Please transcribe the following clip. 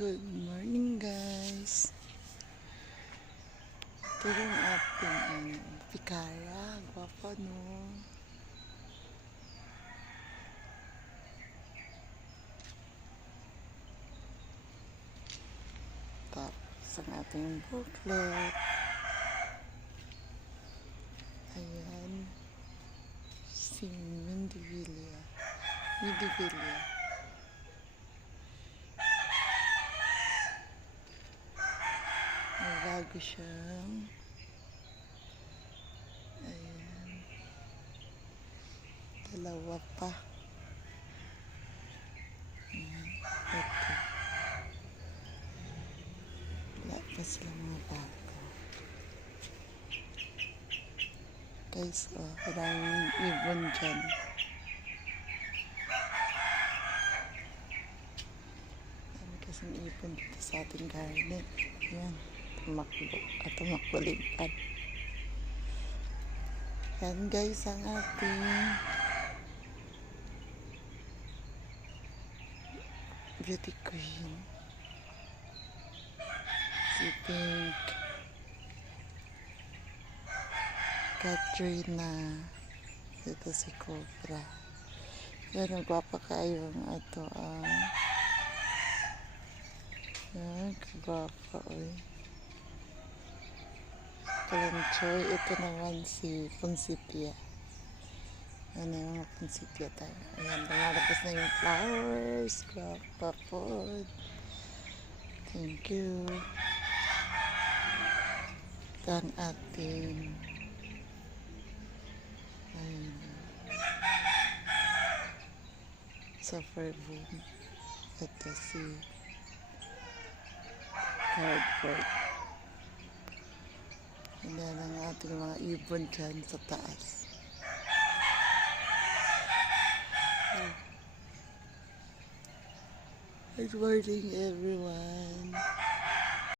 Good morning guys. Ito yung ating pikara. Gwapa no. Tapos ang ating booklet. Ayan. Si Mindy Villa. May bago siyang ayan, dalawa pa. Ayan, ito. Wala pa sila mga bago. Guys, maraming ibon dyan. Dami kasing ibon dito sa ating garden. Ayan. Tumakbo lipad. Yan guys ang ating beauty queen, si Pink, Katrina, ito si Cobra. Yan, nagwapa kayo ang ato yan, kagwapa Kalanchoy. Ito naman si Punsipia. Ano yung mga Punsipia tayo. Ayan, lumalabas na yung flowers. Gwapa po. Thank you. Ito ang ating ayan, suffer boom. Ito si cardboard. Yan ang ating mga ibon dyan sa taas. Good morning everyone.